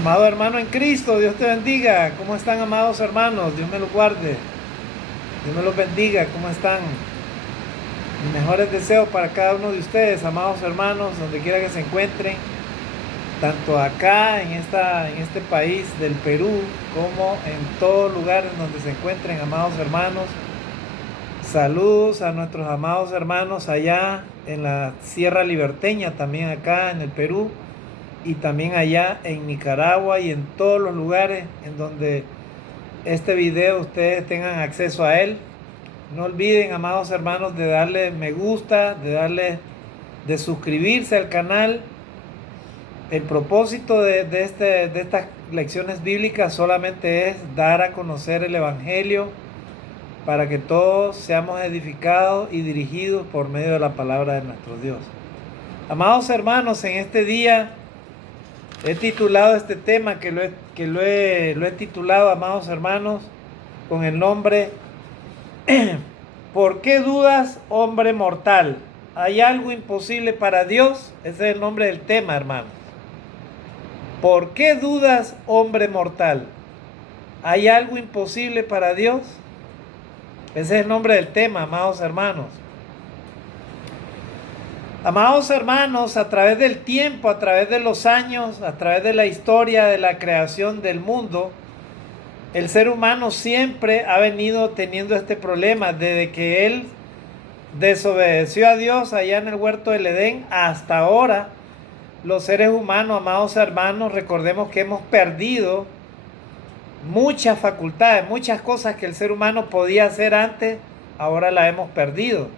Amado hermano en Cristo, Dios te bendiga. ¿Cómo están, amados hermanos? Dios me los guarde. Dios me los bendiga. ¿Cómo están? Mis mejores deseos para cada uno de ustedes, amados hermanos, donde quiera que se encuentren, tanto acá en este país del Perú, como en todo lugar en donde se encuentren, amados hermanos. Saludos a nuestros amados hermanos allá en la Sierra Liberteña, también acá en el Perú, y también allá en Nicaragua y en todos los lugares en donde este video ustedes tengan acceso a él. No olviden, amados hermanos, de darle me gusta, de suscribirse al canal. El propósito de estas lecciones bíblicas solamente es dar a conocer el Evangelio para que todos seamos edificados y dirigidos por medio de la palabra de nuestro Dios. Amados hermanos, en este día he titulado este tema lo he titulado, amados hermanos, con el nombre ¿Por qué dudas, hombre mortal? ¿Hay algo imposible para Dios? Ese es el nombre del tema, hermano. ¿Por qué dudas, hombre mortal? ¿Hay algo imposible para Dios? Ese es el nombre del tema, amados hermanos. Amados hermanos, a través del tiempo, a través de los años, a través de la historia de la creación del mundo, el ser humano siempre ha venido teniendo este problema desde que él desobedeció a Dios allá en el huerto del Edén hasta ahora. Los seres humanos, amados hermanos, recordemos que hemos perdido muchas facultades, muchas cosas que el ser humano podía hacer antes, ahora las hemos perdido.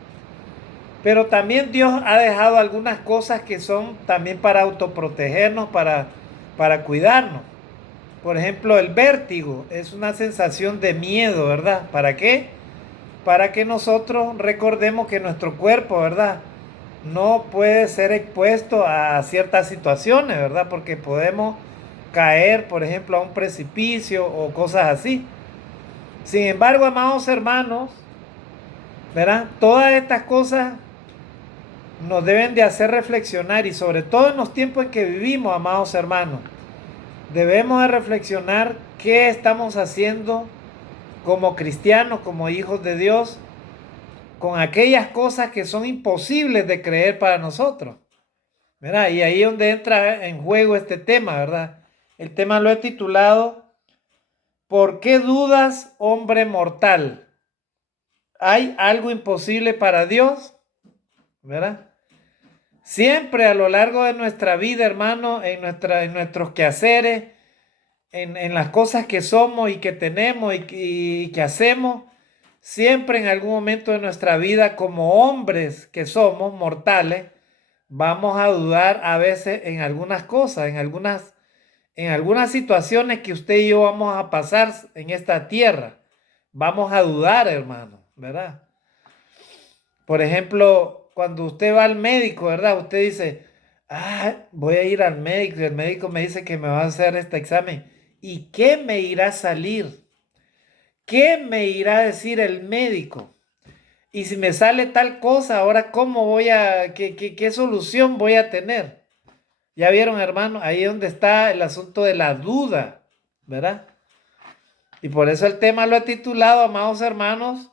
Pero también Dios ha dejado algunas cosas que son también para autoprotegernos, para cuidarnos. Por ejemplo, el vértigo es una sensación de miedo, ¿verdad? ¿Para qué? Para que nosotros recordemos que nuestro cuerpo, ¿verdad? No puede ser expuesto a ciertas situaciones, ¿verdad? Porque podemos caer, por ejemplo, a un precipicio o cosas así. Sin embargo, amados hermanos, ¿verdad? Todas estas cosas nos deben de hacer reflexionar y sobre todo en los tiempos en que vivimos, amados hermanos, debemos de reflexionar qué estamos haciendo como cristianos, como hijos de Dios, con aquellas cosas que son imposibles de creer para nosotros. ¿Verdad? Y ahí es donde entra en juego este tema, ¿verdad? El tema lo he titulado ¿Por qué dudas, hombre mortal? ¿Hay algo imposible para Dios? ¿Verdad? Siempre a lo largo de nuestra vida, hermano, en nuestros quehaceres, en las cosas que somos y que tenemos y que hacemos, siempre en algún momento de nuestra vida, como hombres que somos mortales, vamos a dudar a veces en algunas cosas, en algunas situaciones que usted y yo vamos a pasar en esta tierra. Vamos a dudar, hermano, ¿verdad? Por ejemplo, cuando usted va al médico, ¿verdad? Usted dice, voy a ir al médico y el médico me dice que me va a hacer este examen. ¿Y qué me irá a salir? ¿Qué me irá a decir el médico? Y si me sale tal cosa, ahora cómo qué solución voy a tener. Ya vieron, hermano, ahí es donde está el asunto de la duda, ¿verdad? Y por eso el tema lo he titulado, amados hermanos,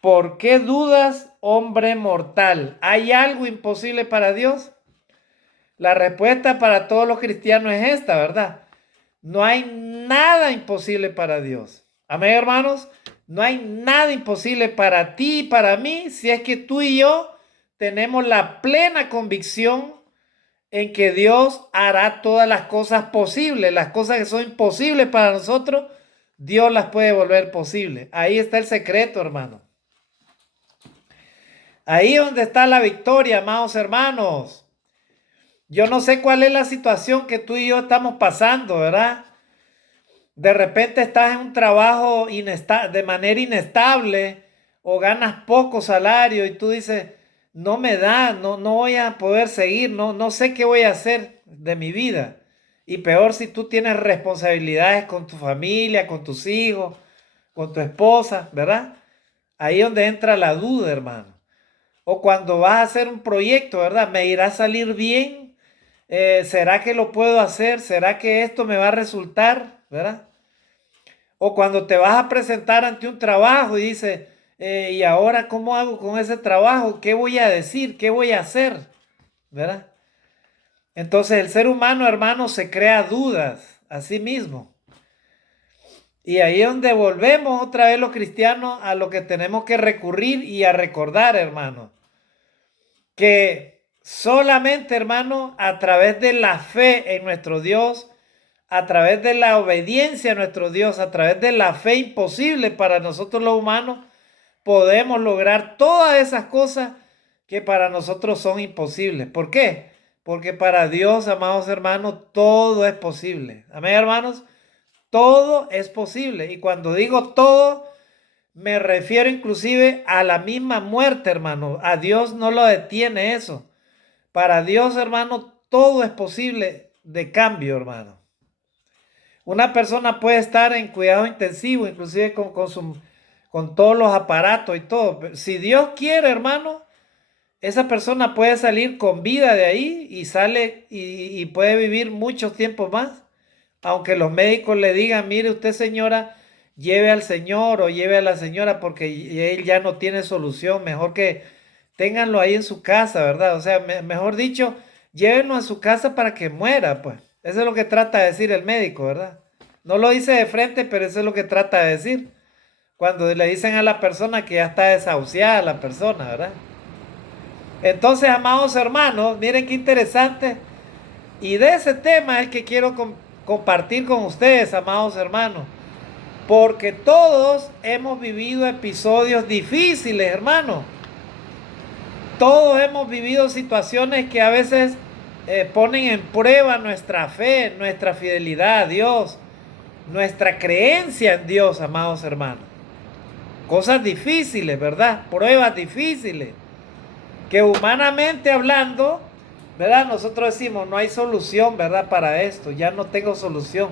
¿por qué dudas, hombre mortal? ¿Hay algo imposible para Dios? La respuesta para todos los cristianos es esta, ¿verdad? No hay nada imposible para Dios. Amén, hermanos. No hay nada imposible para ti y para mí si es que tú y yo tenemos la plena convicción en que Dios hará todas las cosas posibles. Las cosas que son imposibles para nosotros, Dios las puede volver posibles. Ahí está el secreto, hermano. Ahí es donde está la victoria, amados hermanos. Yo no sé cuál es la situación que tú y yo estamos pasando, ¿verdad? De repente estás en un trabajo de manera inestable o ganas poco salario y tú dices, no me da, no voy a poder seguir, no sé qué voy a hacer de mi vida. Y peor si tú tienes responsabilidades con tu familia, con tus hijos, con tu esposa, ¿verdad? Ahí es donde entra la duda, hermano. O cuando vas a hacer un proyecto, ¿verdad? ¿Me irá a salir bien? ¿Será que lo puedo hacer? ¿Será que esto me va a resultar? ¿Verdad? O cuando te vas a presentar ante un trabajo y dices, ¿y ahora cómo hago con ese trabajo? ¿Qué voy a decir? ¿Qué voy a hacer? ¿Verdad? Entonces el ser humano, hermano, se crea dudas a sí mismo. Y ahí es donde volvemos otra vez los cristianos a lo que tenemos que recurrir y a recordar, hermano. Que solamente, hermano, a través de la fe en nuestro Dios, a través de la obediencia a nuestro Dios, a través de la fe imposible para nosotros los humanos, podemos lograr todas esas cosas que para nosotros son imposibles. ¿Por qué? Porque para Dios, amados hermanos, todo es posible. Amén, hermanos. Todo es posible. Y cuando digo todo, me refiero inclusive a la misma muerte, hermano. A Dios no lo detiene eso. Para Dios, hermano, todo es posible de cambio, hermano. Una persona puede estar en cuidado intensivo, inclusive con todos los aparatos y todo. Si Dios quiere, hermano, esa persona puede salir con vida de ahí y sale y puede vivir muchos tiempos más. Aunque los médicos le digan, mire usted señora, lleve al señor o lleve a la señora porque él ya no tiene solución, mejor que ténganlo ahí en su casa, ¿verdad? O sea, mejor dicho, llévenlo a su casa para que muera, pues. Eso es lo que trata de decir el médico, ¿verdad? No lo dice de frente, pero eso es lo que trata de decir. Cuando le dicen a la persona que ya está desahuciada la persona, ¿verdad? Entonces, amados hermanos, miren qué interesante. Y de ese tema es el que quiero compartir con ustedes, amados hermanos. Porque todos hemos vivido episodios difíciles, hermano. Todos hemos vivido situaciones que a veces ponen en prueba nuestra fe, nuestra fidelidad a Dios, nuestra creencia en Dios, amados hermanos. Cosas difíciles, ¿verdad? Pruebas difíciles. Que humanamente hablando, ¿verdad? Nosotros decimos, no hay solución, ¿verdad? Para esto, ya no tengo solución.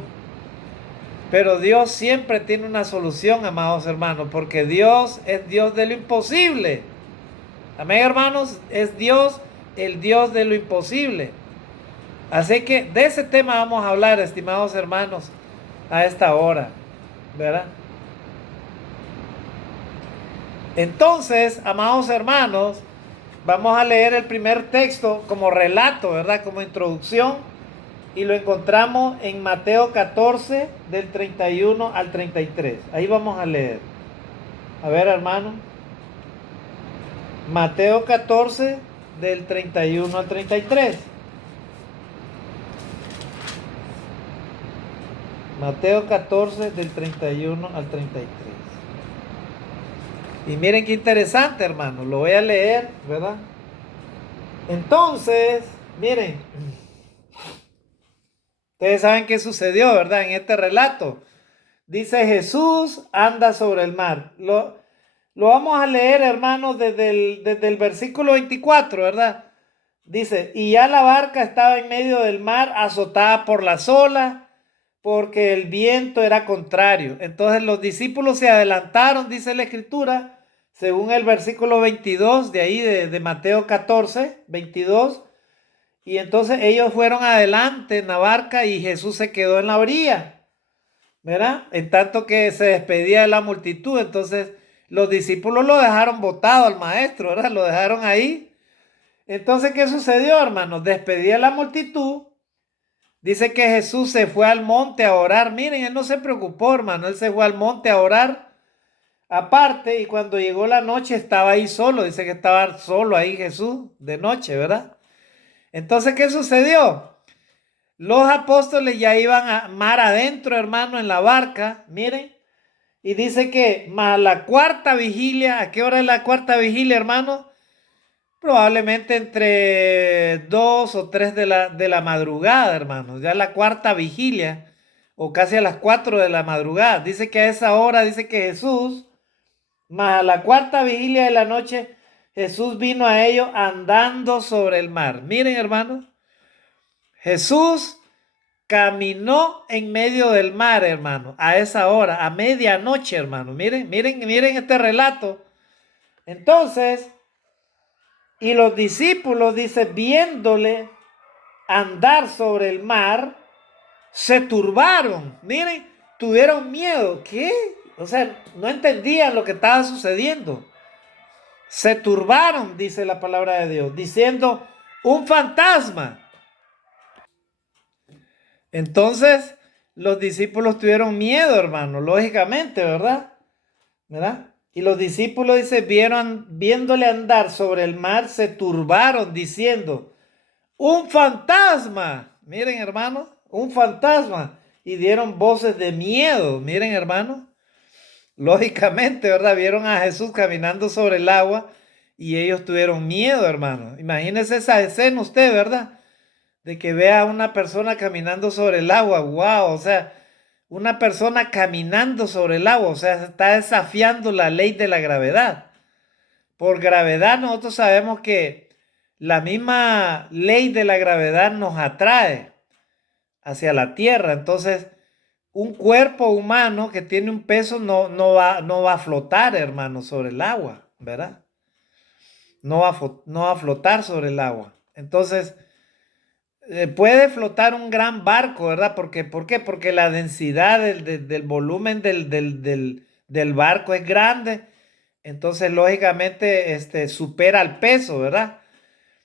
Pero Dios siempre tiene una solución, amados hermanos, porque Dios es Dios de lo imposible. Amén, hermanos, es Dios, el Dios de lo imposible. Así que de ese tema vamos a hablar, estimados hermanos, a esta hora, ¿verdad? Entonces, amados hermanos, vamos a leer el primer texto como relato, ¿verdad? Como introducción. Y lo encontramos en Mateo 14, del 31 al 33. Ahí vamos a leer. A ver, hermano. Mateo 14, del 31 al 33. Mateo 14, del 31 al 33. Y miren qué interesante, hermano. Lo voy a leer, ¿verdad? Entonces, miren. Ustedes saben qué sucedió, ¿verdad? En este relato. Dice, Jesús anda sobre el mar. Lo vamos a leer, hermanos, desde el versículo 24, ¿verdad? Dice, y ya la barca estaba en medio del mar, azotada por las olas, porque el viento era contrario. Entonces los discípulos se adelantaron, dice la Escritura, según el versículo 22 de ahí de Mateo 14, 22. Y entonces ellos fueron adelante en la barca y Jesús se quedó en la orilla, ¿verdad? En tanto que se despedía de la multitud. Entonces los discípulos lo dejaron botado al maestro, ¿verdad? Lo dejaron ahí. Entonces, ¿qué sucedió, hermanos? Despedía la multitud. Dice que Jesús se fue al monte a orar. Miren, él no se preocupó, hermano. Él se fue al monte a orar aparte y cuando llegó la noche estaba ahí solo. Dice que estaba solo ahí Jesús de noche, ¿verdad? Entonces, ¿qué sucedió? Los apóstoles ya iban a mar adentro, hermano, en la barca, miren. Y dice que más la cuarta vigilia, ¿a qué hora es la cuarta vigilia, hermano? Probablemente entre 2 o 3 de la madrugada, hermano. Ya la cuarta vigilia, o casi a las 4 de la madrugada. Dice que a esa hora, dice que Jesús, más a la cuarta vigilia de la noche, Jesús vino a ellos andando sobre el mar. Miren, hermanos, Jesús caminó en medio del mar, hermano, a esa hora, a medianoche, hermano. Miren, miren, miren este relato. Entonces, y los discípulos, dice, viéndole andar sobre el mar, se turbaron. Miren, tuvieron miedo. ¿Qué? O sea, no entendían lo que estaba sucediendo. Se turbaron, dice la palabra de Dios, diciendo un fantasma. Entonces, los discípulos tuvieron miedo, hermano, lógicamente, ¿verdad? ¿Verdad? Y los discípulos, dice, viéndole andar sobre el mar, se turbaron diciendo, un fantasma. Miren, hermano, un fantasma. Y dieron voces de miedo. Miren, hermano. Lógicamente, ¿verdad? Vieron a Jesús caminando sobre el agua y ellos tuvieron miedo, hermano. Imagínese esa escena usted, ¿verdad? De que vea a una persona caminando sobre el agua. Wow, o sea, una persona caminando sobre el agua, o sea, está desafiando la ley de la gravedad. Por gravedad nosotros sabemos que la misma ley de la gravedad nos atrae hacia la tierra. Entonces, un cuerpo humano que tiene un peso no va a flotar, hermano, sobre el agua, ¿verdad? No va a flotar sobre el agua. Entonces, puede flotar un gran barco, ¿verdad? ¿Por qué? Porque la densidad del volumen del barco es grande. Entonces, lógicamente, supera el peso, ¿verdad?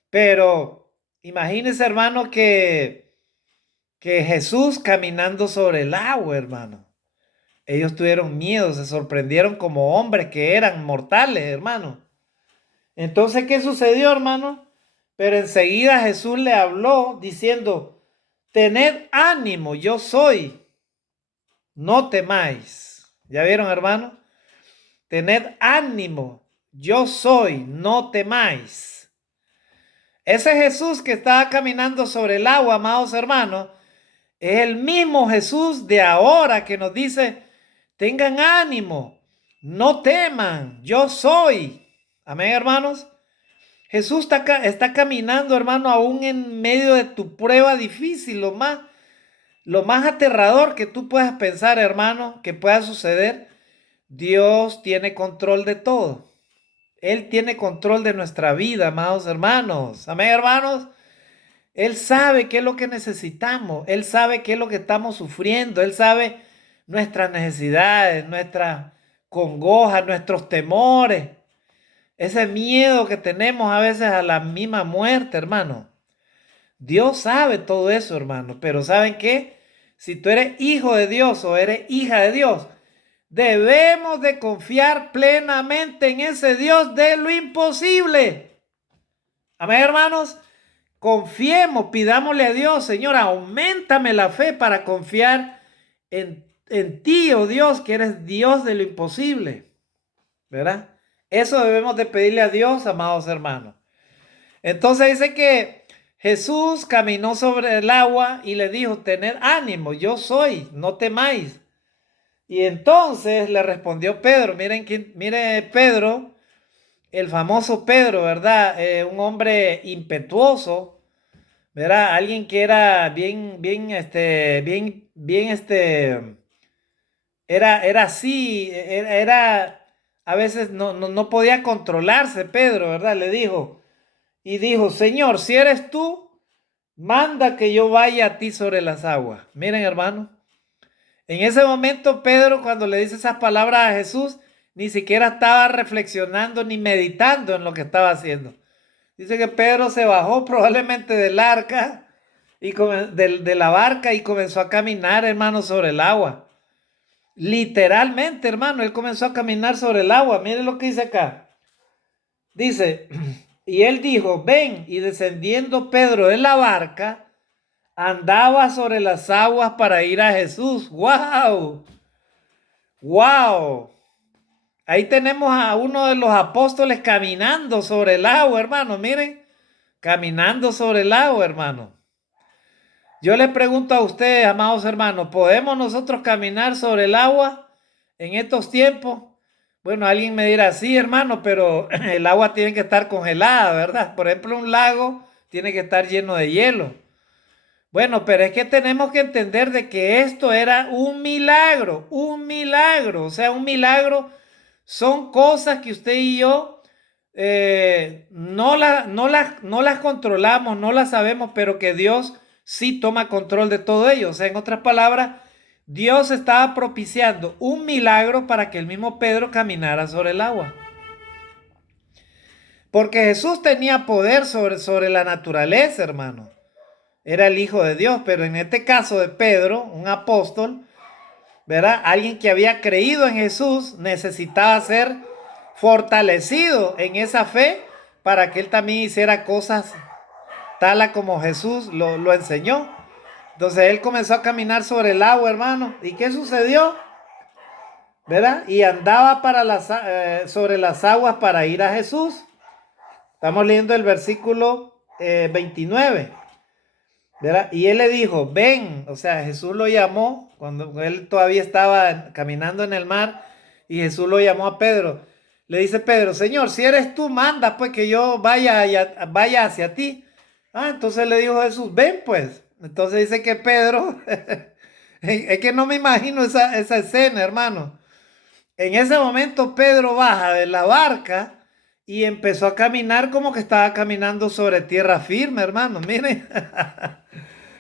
Pero imagínese, hermano, que Jesús caminando sobre el agua, hermano. Ellos tuvieron miedo, se sorprendieron como hombres que eran mortales, hermano. Entonces, ¿qué sucedió, hermano? Pero enseguida Jesús le habló diciendo, tened ánimo, yo soy, no temáis. ¿Ya vieron, hermano? Tened ánimo, yo soy, no temáis. Ese Jesús que estaba caminando sobre el agua, amados hermanos, es el mismo Jesús de ahora que nos dice, tengan ánimo, no teman, yo soy. Amén, hermanos. Jesús está caminando, hermano, aún en medio de tu prueba difícil, lo más aterrador que tú puedas pensar, hermano, que pueda suceder. Dios tiene control de todo. Él tiene control de nuestra vida, amados hermanos. Amén, hermanos. Él sabe qué es lo que necesitamos. Él sabe qué es lo que estamos sufriendo. Él sabe nuestras necesidades, nuestras congojas, nuestros temores. Ese miedo que tenemos a veces a la misma muerte, hermano. Dios sabe todo eso, hermano. Pero ¿saben qué? Si tú eres hijo de Dios o eres hija de Dios, debemos de confiar plenamente en ese Dios de lo imposible. Amén, hermanos. Confiemos, pidámosle a Dios, Señor, auméntame la fe para confiar en ti, oh Dios, que eres Dios de lo imposible, ¿verdad? Eso debemos de pedirle a Dios, amados hermanos. Entonces dice que Jesús caminó sobre el agua y le dijo, tened ánimo, yo soy, no temáis. Y entonces le respondió Pedro, mire Pedro, el famoso Pedro, ¿verdad? Un hombre impetuoso, ¿verdad? Alguien que era era así, a veces no podía controlarse Pedro, ¿verdad? Y dijo, Señor, si eres tú, manda que yo vaya a ti sobre las aguas. Miren, hermano, en ese momento Pedro, cuando le dice esas palabras a Jesús, ni siquiera estaba reflexionando ni meditando en lo que estaba haciendo. Dice que Pedro se bajó probablemente del arca de la barca y comenzó a caminar, hermano, sobre el agua. Literalmente, hermano, él comenzó a caminar sobre el agua. Miren lo que dice acá. Dice, y él dijo, ven, y descendiendo Pedro de la barca, andaba sobre las aguas para ir a Jesús. ¡Wow! ¡Wow! Ahí tenemos a uno de los apóstoles caminando sobre el agua, hermano. Miren, caminando sobre el agua, hermano. Yo le pregunto a ustedes, amados hermanos, ¿podemos nosotros caminar sobre el agua en estos tiempos? Bueno, alguien me dirá, sí, hermano, pero el agua tiene que estar congelada, ¿verdad? Por ejemplo, un lago tiene que estar lleno de hielo. Bueno, pero es que tenemos que entender de que esto era un milagro, un milagro. O sea, un milagro son cosas que usted y yo no las controlamos, no las sabemos, pero que Dios sí toma control de todo ello. O sea, en otras palabras, Dios estaba propiciando un milagro para que el mismo Pedro caminara sobre el agua. Porque Jesús tenía poder sobre la naturaleza, hermano. Era el Hijo de Dios, pero en este caso de Pedro, un apóstol, ¿verdad? Alguien que había creído en Jesús necesitaba ser fortalecido en esa fe para que él también hiciera cosas tal como Jesús lo enseñó. Entonces él comenzó a caminar sobre el agua, hermano. ¿Y qué sucedió? ¿Verdad? Y andaba sobre las aguas para ir a Jesús. Estamos leyendo el versículo 29. ¿Verdad? Y él le dijo, ven, o sea, Jesús lo llamó cuando él todavía estaba caminando en el mar y Jesús lo llamó a Pedro. Le dice Pedro, Señor, si eres tú, manda pues que yo vaya hacia ti. Ah, entonces le dijo Jesús, ven pues. Entonces dice que Pedro, es que no me imagino esa escena, hermano. En ese momento Pedro baja de la barca y empezó a caminar como que estaba caminando sobre tierra firme, hermano. Miren.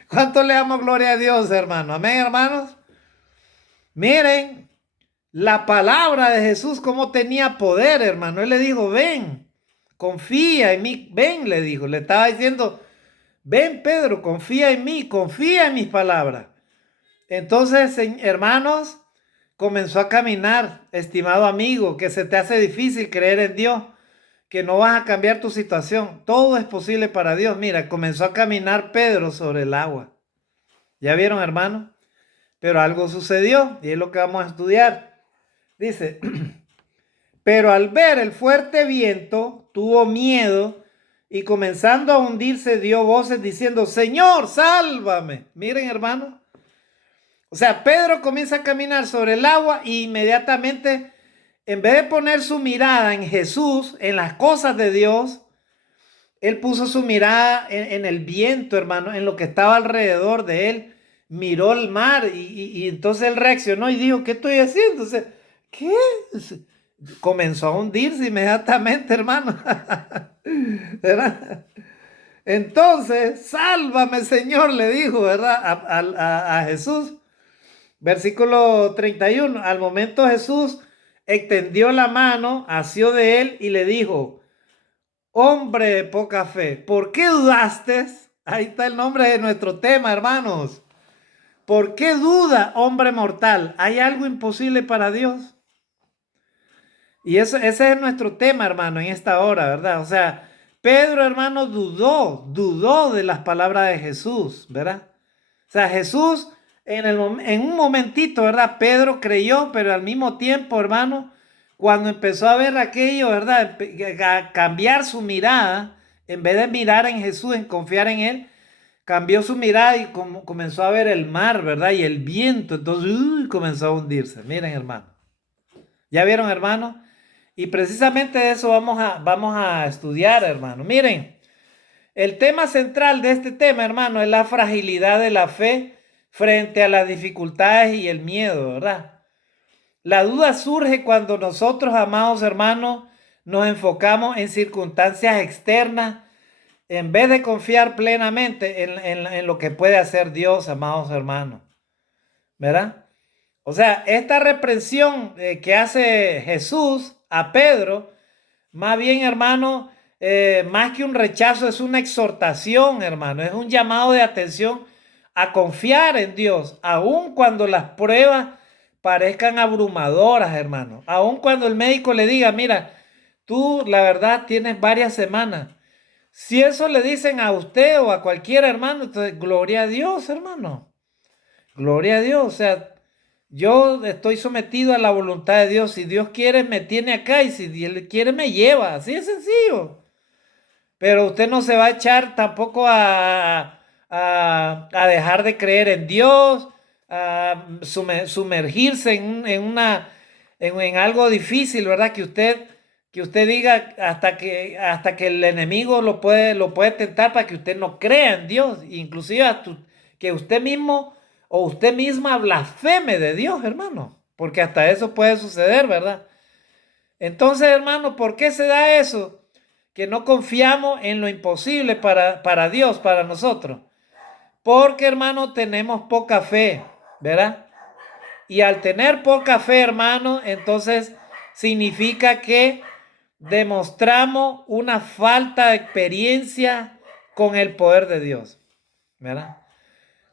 ¿Cuánto le damos gloria a Dios, hermano? Amén, hermanos. Miren la palabra de Jesús, cómo tenía poder, hermano. Él le dijo, ven, confía en mí. Ven, le dijo. Le estaba diciendo, ven, Pedro, confía en mí, confía en mis palabras. Entonces, hermanos, comenzó a caminar, estimado amigo, que se te hace difícil creer en Dios, que no vas a cambiar tu situación. Todo es posible para Dios. Mira, comenzó a caminar Pedro sobre el agua. ¿Ya vieron, hermano? Pero algo sucedió y es lo que vamos a estudiar. Dice, pero al ver el fuerte viento, tuvo miedo y comenzando a hundirse dio voces diciendo, Señor, sálvame. Miren, hermano. O sea, Pedro comienza a caminar sobre el agua e inmediatamente, en vez de poner su mirada en Jesús, en las cosas de Dios, él puso su mirada en el viento, hermano, en lo que estaba alrededor de él. Miró el mar y entonces él reaccionó y dijo, ¿qué estoy haciendo? O sea, ¿qué? Comenzó a hundirse inmediatamente, hermano. ¿Verdad? Entonces, sálvame, Señor, le dijo, ¿verdad? A Jesús. Versículo 31. Al momento Jesús extendió la mano, asió de él y le dijo, hombre de poca fe, ¿por qué dudaste? Ahí está el nombre de nuestro tema, hermanos. ¿Por qué duda, hombre mortal? ¿Hay algo imposible para Dios? Y ese es nuestro tema, hermano, en esta hora, ¿verdad? O sea, Pedro, hermano, dudó de las palabras de Jesús, ¿verdad? O sea, Jesús en un momentito, ¿verdad? Pedro creyó, pero al mismo tiempo, hermano, cuando empezó a ver aquello, ¿verdad? A cambiar su mirada, en vez de mirar en Jesús, en confiar en Él, cambió su mirada y comenzó a ver el mar, ¿verdad? Y el viento, entonces comenzó a hundirse. Miren, hermano. ¿Ya vieron, hermano? Y precisamente de eso vamos a estudiar, hermano. Miren, el tema central de este tema, hermano, es la fragilidad de la fe frente a las dificultades y el miedo, ¿verdad? La duda surge cuando nosotros, amados hermanos, nos enfocamos en circunstancias externas en vez de confiar plenamente en lo que puede hacer Dios, amados hermanos, ¿verdad? O sea, esta reprensión que hace Jesús a Pedro, más bien, hermano, más que un rechazo, es una exhortación, hermano, es un llamado de atención a confiar en Dios, aun cuando las pruebas parezcan abrumadoras, hermano, aun cuando el médico le diga, mira, tú la verdad tienes varias semanas. Si eso le dicen a usted o a cualquier hermano, entonces gloria a Dios, hermano. Gloria a Dios. O sea, yo estoy sometido a la voluntad de Dios. Si Dios quiere, me tiene acá y si Él quiere, me lleva. Así de sencillo. Pero usted no se va a echar tampoco a dejar de creer en Dios, a sumergirse en algo difícil, ¿verdad? Que usted diga hasta que el enemigo lo puede tentar para que usted no crea en Dios, inclusive que usted mismo o usted misma blasfeme de Dios, hermano, porque hasta eso puede suceder, ¿verdad? Entonces, hermano, ¿por qué se da eso? que no confiamos en lo imposible para Dios, para nosotros. Porque, hermano, tenemos poca fe, ¿verdad? Y al tener poca fe, hermano, entonces significa que demostramos una falta de experiencia con el poder de Dios, ¿verdad?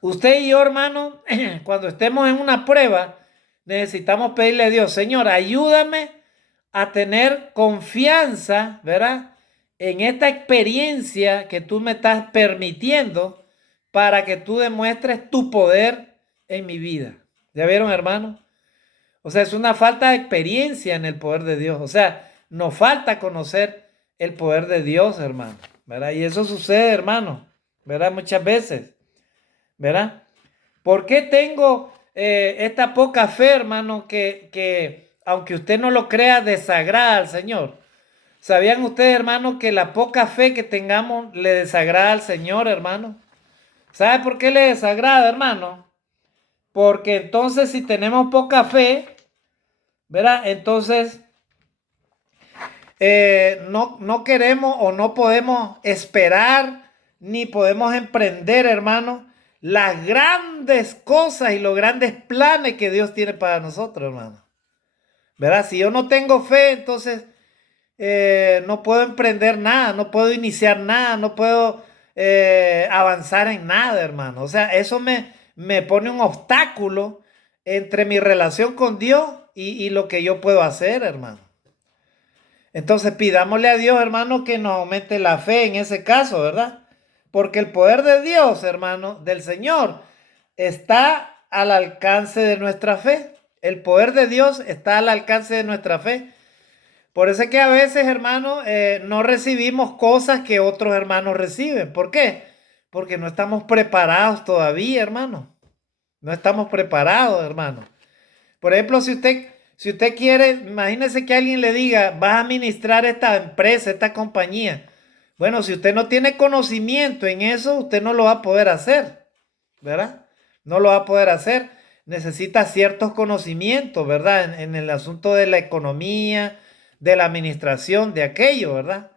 Usted y yo, hermano, cuando estemos en una prueba, necesitamos pedirle a Dios, Señor, ayúdame a tener confianza, ¿verdad? En esta experiencia que tú me estás permitiendo para que tú demuestres tu poder en mi vida. ¿Ya vieron, hermano? O sea, es una falta de experiencia en el poder de Dios. O sea, nos falta conocer el poder de Dios, hermano, ¿verdad? Y eso sucede, hermano, ¿verdad? Muchas veces, ¿verdad? ¿Por qué tengo esta poca fe, hermano, que aunque usted no lo crea, desagrada al Señor? ¿Sabían ustedes, hermano, que la poca fe que tengamos le desagrada al Señor, hermano? ¿Sabe por qué le desagrada, hermano? Porque entonces si tenemos poca fe, ¿verdad? Entonces no queremos o no podemos esperar ni podemos emprender, hermano, las grandes cosas y los grandes planes que Dios tiene para nosotros, hermano. ¿Verdad? Si yo no tengo fe, entonces no puedo emprender nada, no puedo iniciar nada, no puedo avanzar en nada, hermano. O sea, eso me pone un obstáculo entre mi relación con Dios y lo que yo puedo hacer, hermano. Entonces pidámosle a Dios, hermano, que nos aumente la fe en ese caso, ¿verdad? Porque el poder de Dios, hermano, del Señor, está al alcance de nuestra fe. El poder de Dios está al alcance de nuestra fe. Por eso es que a veces, hermano, no recibimos cosas que otros hermanos reciben. ¿Por qué? Porque no estamos preparados todavía, hermano. No estamos preparados, hermano. Por ejemplo, si usted quiere, imagínese que alguien le diga, vas a administrar esta empresa, esta compañía. Bueno, si usted no tiene conocimiento en eso, usted no lo va a poder hacer, ¿verdad? No lo va a poder hacer. Necesita ciertos conocimientos, ¿verdad? En el asunto de la economía, de la administración, de aquello, ¿verdad?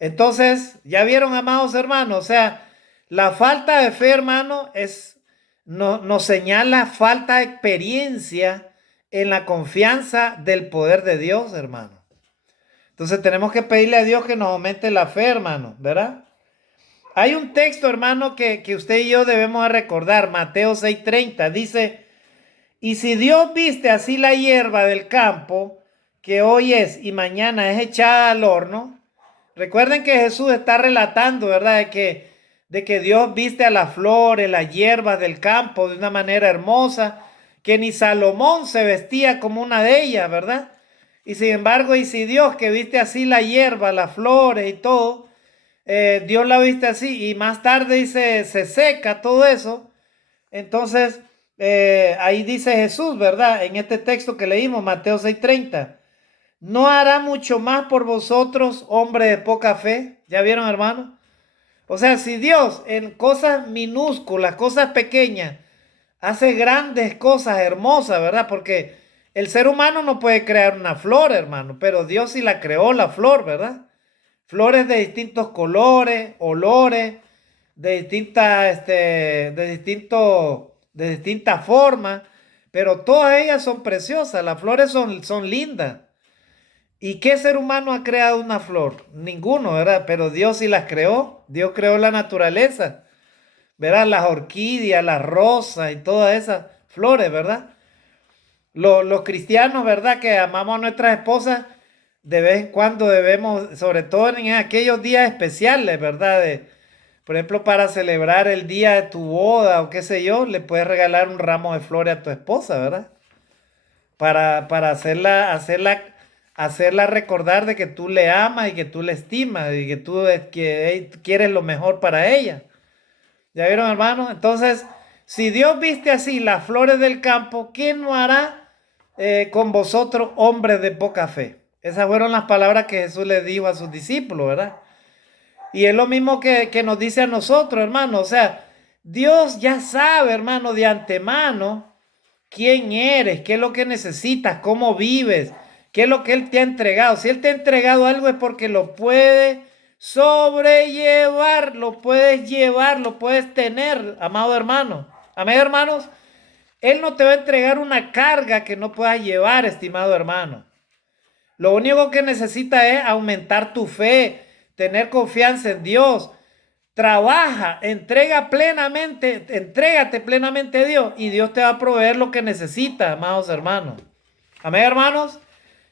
Entonces, ya vieron, amados hermanos, o sea, la falta de fe, hermano, nos señala falta de experiencia en la confianza del poder de Dios, hermano. Entonces tenemos que pedirle a Dios que nos aumente la fe, hermano, ¿verdad? Hay un texto, hermano, que usted y yo debemos recordar, Mateo 6:30, dice, y si Dios viste así la hierba del campo, que hoy es y mañana es echada al horno. Recuerden que Jesús está relatando, ¿verdad? De que Dios viste a las flores, las hierbas del campo de una manera hermosa, que ni Salomón se vestía como una de ellas, ¿verdad? Y sin embargo, y si Dios que viste así la hierba, las flores y todo, Dios la viste así y más tarde dice, se seca todo eso, entonces ahí dice Jesús, ¿verdad? En este texto que leímos, Mateo 6:30. ¿No hará mucho más por vosotros, hombre de poca fe? ¿Ya vieron, hermano? O sea, si Dios en cosas minúsculas, cosas pequeñas, hace grandes cosas hermosas, ¿verdad? Porque el ser humano no puede crear una flor, hermano, pero Dios sí la creó, la flor, ¿verdad? Flores de distintos colores, olores, de distintas formas, pero todas ellas son preciosas, las flores son lindas. ¿Y qué ser humano ha creado una flor? Ninguno, ¿verdad? Pero Dios sí las creó. Dios creó la naturaleza, ¿verdad? Las orquídeas, las rosas y todas esas flores, ¿verdad? Los cristianos, ¿verdad? Que amamos a nuestras esposas, de vez en cuando debemos, sobre todo en aquellos días especiales, ¿verdad? Por ejemplo, para celebrar el día de tu boda o qué sé yo, le puedes regalar un ramo de flores a tu esposa, ¿verdad? Para hacerla recordar de que tú le amas y que tú le estimas y que tú quieres lo mejor para ella. ¿Ya vieron, hermano? Entonces, si Dios viste así las flores del campo, ¿qué no hará con vosotros, hombres de poca fe? Esas fueron las palabras que Jesús le dijo a sus discípulos, ¿verdad? Y es lo mismo que nos dice a nosotros, hermano. O sea, Dios ya sabe, hermano, de antemano quién eres, qué es lo que necesitas, cómo vives, ¿Qué es lo que Él te ha entregado? Si Él te ha entregado algo es porque lo puede sobrellevar, lo puedes llevar, lo puedes tener, amado hermano. Amén, hermanos. Él no te va a entregar una carga que no puedas llevar, estimado hermano. Lo único que necesita es aumentar tu fe, tener confianza en Dios. Trabaja, entrégate plenamente a Dios y Dios te va a proveer lo que necesitas, amados hermanos. Amén, hermanos.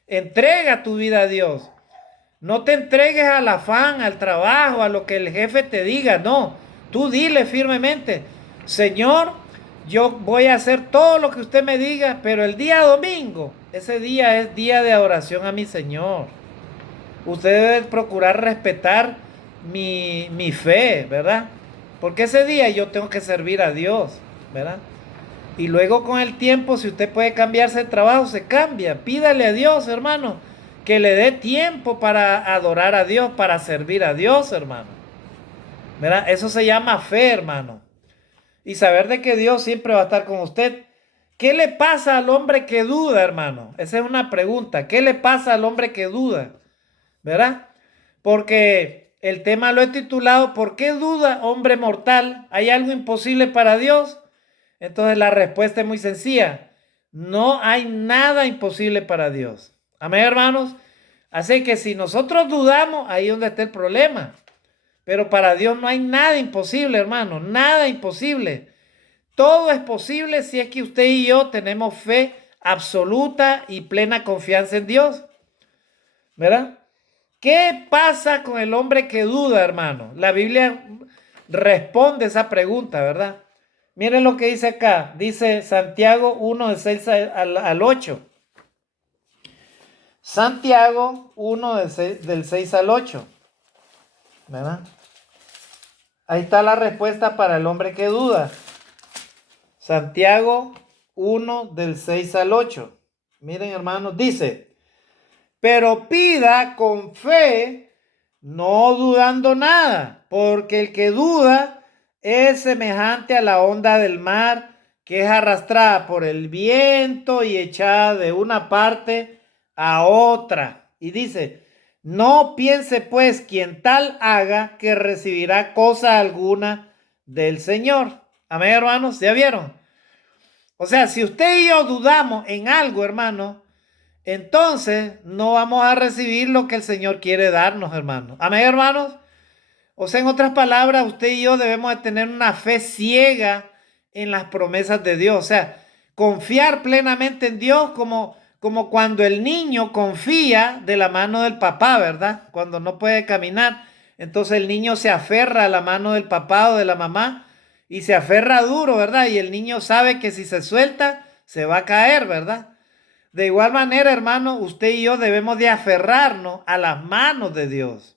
Entrega tu vida a Dios. No te entregues al afán, al trabajo, a lo que el jefe te diga. No, tú dile firmemente, Señor, yo voy a hacer todo lo que usted me diga, pero el día domingo, ese día es día de adoración a mi Señor. Usted debe procurar respetar mi fe, ¿verdad? Porque ese día yo tengo que servir a Dios, ¿verdad? Y luego con el tiempo, si usted puede cambiarse de trabajo, se cambia. Pídale a Dios, hermano, que le dé tiempo para adorar a Dios, para servir a Dios, hermano. ¿Verdad? Eso se llama fe, hermano. Y saber de que Dios siempre va a estar con usted. ¿Qué le pasa al hombre que duda, hermano? Esa es una pregunta. ¿Qué le pasa al hombre que duda? ¿Verdad? Porque el tema lo he titulado ¿Por qué duda, hombre mortal? ¿Hay algo imposible para Dios? Entonces la respuesta es muy sencilla. No hay nada imposible para Dios. Amén, hermanos. Así que si nosotros dudamos, ahí es donde está el problema. Pero para Dios no hay nada imposible, hermano. Nada imposible. Todo es posible si es que usted y yo tenemos fe absoluta y plena confianza en Dios. ¿Verdad? ¿Qué pasa con el hombre que duda, hermano? La Biblia responde esa pregunta, ¿verdad? Miren lo que dice acá. Dice Santiago 1, del 6 al 8. Santiago 1, del 6 al 8. ¿Verdad? Ahí está la respuesta para el hombre que duda. Santiago 1, del 6 al 8. Miren, hermanos, dice, pero pida con fe, no dudando nada, porque el que duda es semejante a la onda del mar, que es arrastrada por el viento y echada de una parte a otra. Y dice, no piense pues quien tal haga que recibirá cosa alguna del Señor. Amén, hermanos, ¿ya vieron? O sea, si usted y yo dudamos en algo, hermano, entonces no vamos a recibir lo que el Señor quiere darnos, hermano. Amén, hermanos. O sea, en otras palabras, usted y yo debemos de tener una fe ciega en las promesas de Dios. O sea, confiar plenamente en Dios como cuando el niño confía de la mano del papá, ¿verdad? Cuando no puede caminar. Entonces el niño se aferra a la mano del papá o de la mamá y se aferra duro, ¿verdad? Y el niño sabe que si se suelta, se va a caer, ¿verdad? De igual manera, hermano, usted y yo debemos de aferrarnos a las manos de Dios.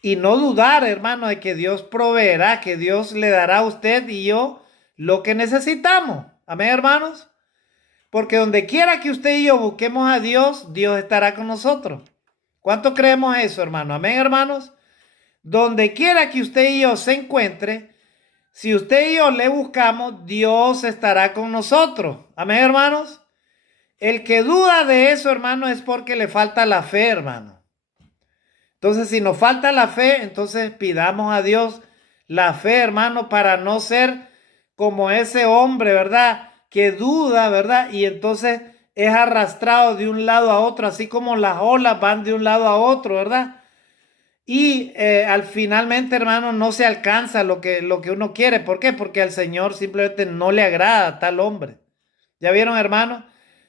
Y no dudar, hermano, de que Dios proveerá, que Dios le dará a usted y yo lo que necesitamos. Amén, hermanos. Porque donde quiera que usted y yo busquemos a Dios, Dios estará con nosotros. ¿Cuánto creemos eso, hermano? Amén, hermanos. Donde quiera que usted y yo se encuentre, si usted y yo le buscamos, Dios estará con nosotros. Amén, hermanos. El que duda de eso, hermano, es porque le falta la fe, hermano. Entonces, si nos falta la fe, entonces pidamos a Dios la fe, hermano, para no ser como ese hombre, ¿verdad? Que duda, ¿verdad? Y entonces es arrastrado de un lado a otro, así como las olas van de un lado a otro, ¿verdad? Y al finalmente, hermano, no se alcanza lo que uno quiere. ¿Por qué? Porque al Señor simplemente no le agrada tal hombre. ¿Ya vieron, hermano?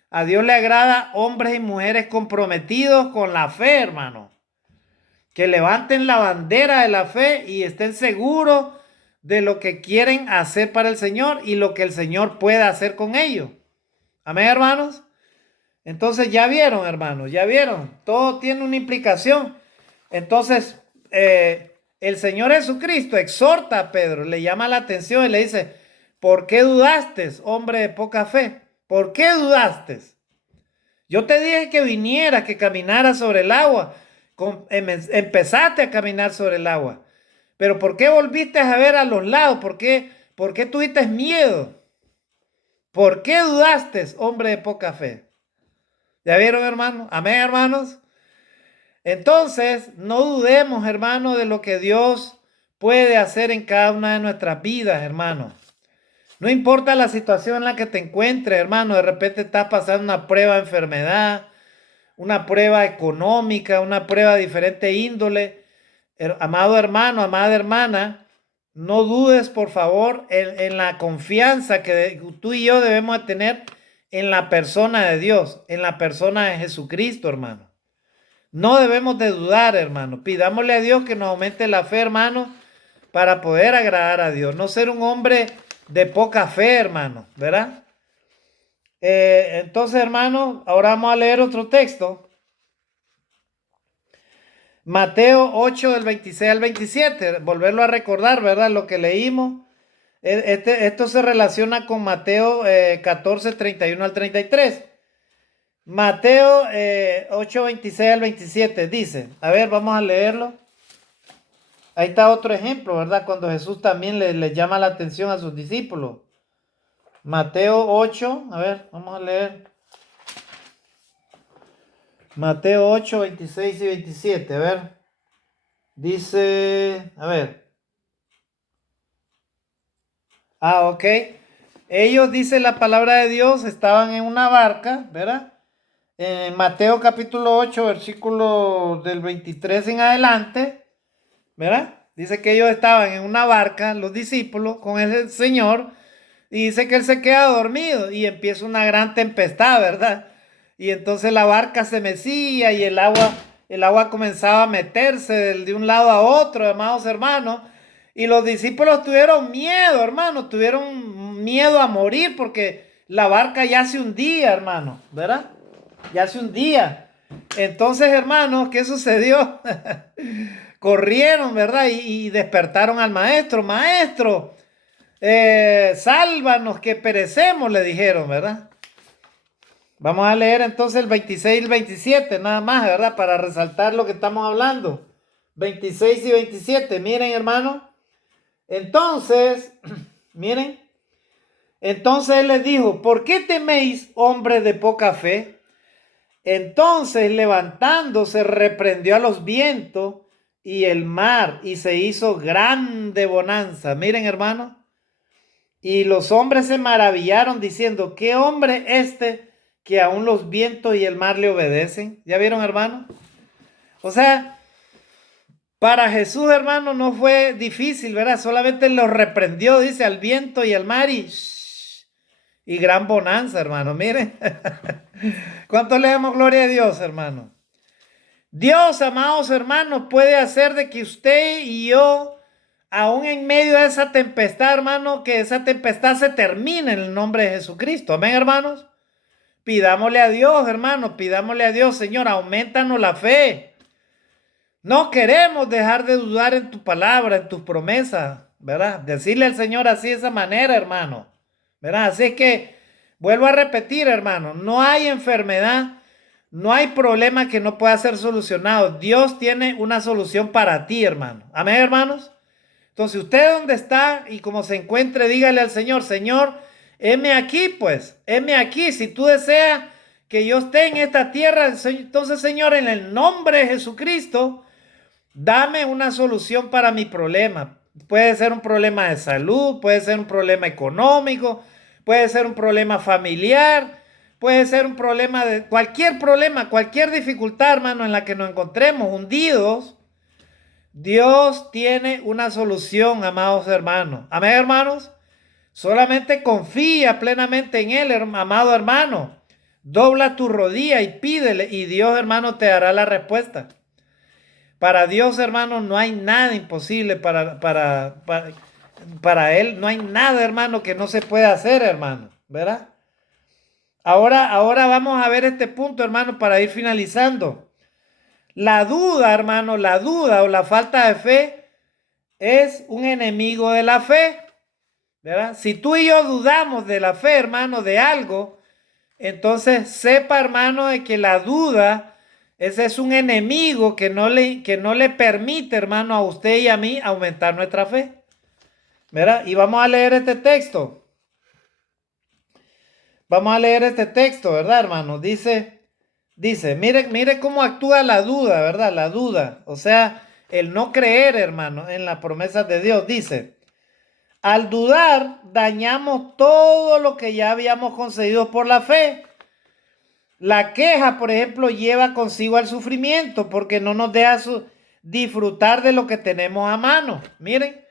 A Dios le agrada hombres y mujeres comprometidos con la fe, hermano. Que levanten la bandera de la fe y estén seguros de lo que quieren hacer para el Señor y lo que el Señor puede hacer con ellos. Amén, hermanos. Entonces ya vieron, hermanos, ya vieron. Todo tiene una implicación. Entonces, el Señor Jesucristo exhorta a Pedro, le llama la atención y le dice, ¿por qué dudaste, hombre de poca fe? ¿Por qué dudaste? Yo te dije que vinieras, que caminaras sobre el agua. Empezaste a caminar sobre el agua. Pero ¿por qué volviste a ver a los lados? ¿Por qué tuviste miedo? ¿Por qué dudaste, hombre de poca fe? ¿Ya vieron, hermano? Amén, hermanos. Entonces, no dudemos, hermano, de lo que Dios puede hacer en cada una de nuestras vidas, hermano. No importa la situación en la que te encuentres, hermano. De repente estás pasando una prueba de enfermedad, una prueba económica, una prueba de diferente índole. Amado hermano, amada hermana, no dudes, por favor, en la confianza que tú y yo debemos de tener en la persona de Dios, en la persona de Jesucristo, hermano. No debemos de dudar, hermano. Pidámosle a Dios que nos aumente la fe, hermano, para poder agradar a Dios. No ser un hombre de poca fe, hermano, ¿verdad? Entonces, hermano, ahora vamos a leer otro texto. Mateo 8 del 26 al 27. Volverlo a recordar, ¿verdad? Lo que leímos. Esto se relaciona con Mateo 14, 31 al 33. Mateo 8, 26 al 27 dice, a ver, vamos a leerlo. Ahí está otro ejemplo, ¿verdad? Cuando Jesús también le llama la atención a sus discípulos. Mateo 8, a ver, vamos a leer. Mateo 8, 26 y 27, a ver. Dice, a ver. Ok. Ellos, dice la palabra de Dios, estaban en una barca, ¿verdad? En Mateo capítulo 8, versículo del 23 en adelante, ¿verdad? Dice que ellos estaban en una barca, los discípulos, con el Señor, y dice que él se queda dormido y empieza una gran tempestad, ¿verdad? Y entonces la barca se mecía y el agua comenzaba a meterse de un lado a otro, amados hermanos. Y los discípulos tuvieron miedo, hermano, tuvieron miedo a morir porque la barca ya se hundía, hermano, ¿verdad? Ya se hundía. Entonces, hermanos, ¿qué sucedió? Corrieron, ¿verdad? Y despertaron al maestro. Maestro, sálvanos que perecemos, le dijeron, ¿verdad? Vamos a leer entonces el 26 y el 27, nada más, ¿verdad? Para resaltar lo que estamos hablando. 26 y 27, miren, hermano. Entonces, miren. Entonces él les dijo, ¿por qué teméis, hombres de poca fe? Entonces, levantándose, reprendió a los vientos y el mar, y se hizo grande bonanza. Miren, hermano. Y los hombres se maravillaron diciendo, ¿qué hombre este que aún los vientos y el mar le obedecen? ¿Ya vieron, hermano? O sea, para Jesús, hermano, no fue difícil, ¿verdad? Solamente los reprendió, dice, al viento y al mar y gran bonanza, hermano. Miren. ¿Cuánto le damos gloria a Dios, hermano? Dios, amados hermanos, puede hacer de que usted y yo, aún en medio de esa tempestad, hermano, que esa tempestad se termine en el nombre de Jesucristo. Amén, hermanos. Pidámosle a Dios, hermano, pidámosle a Dios, Señor, aumentanos la fe. No queremos dejar de dudar en tu palabra, en tus promesas, ¿verdad? Decirle al Señor así de esa manera, hermano, ¿verdad? Así es que, vuelvo a repetir, hermano, no hay enfermedad, no hay problema que no pueda ser solucionado. Dios tiene una solución para ti, hermano. Amén, hermanos. Entonces, usted donde está y como se encuentre, dígale al Señor, Señor, heme aquí, pues, heme aquí. Si tú deseas que yo esté en esta tierra, entonces, Señor, en el nombre de Jesucristo, dame una solución para mi problema. Puede ser un problema de salud, puede ser un problema económico, puede ser un problema familiar, puede ser un problema de cualquier dificultad, hermano, en la que nos encontremos hundidos. Dios tiene una solución, amados hermanos. Amén, hermanos. Solamente confía plenamente en Él, amado hermano. Dobla tu rodilla y pídele y Dios, hermano, te dará la respuesta. Para Dios, hermano, no hay nada imposible para Él. No hay nada, hermano, que no se pueda hacer, hermano. ¿Verdad? Ahora vamos a ver este punto, hermano, para ir finalizando. La duda, hermano, la duda o la falta de fe es un enemigo de la fe. ¿Verdad? Si tú y yo dudamos de la fe, hermano, de algo, entonces sepa, hermano, de que la duda, ese es un enemigo que no le permite, hermano, a usted y a mí aumentar nuestra fe. ¿Verdad? Y vamos a leer este texto. Vamos a leer este texto, ¿verdad, hermano? Dice Dice, mire cómo actúa la duda, ¿verdad? La duda, o sea, el no creer, hermano, en las promesas de Dios. Dice, al dudar, dañamos todo lo que ya habíamos conseguido por la fe. La queja, por ejemplo, lleva consigo al sufrimiento porque no nos deja disfrutar de lo que tenemos a mano. Miren,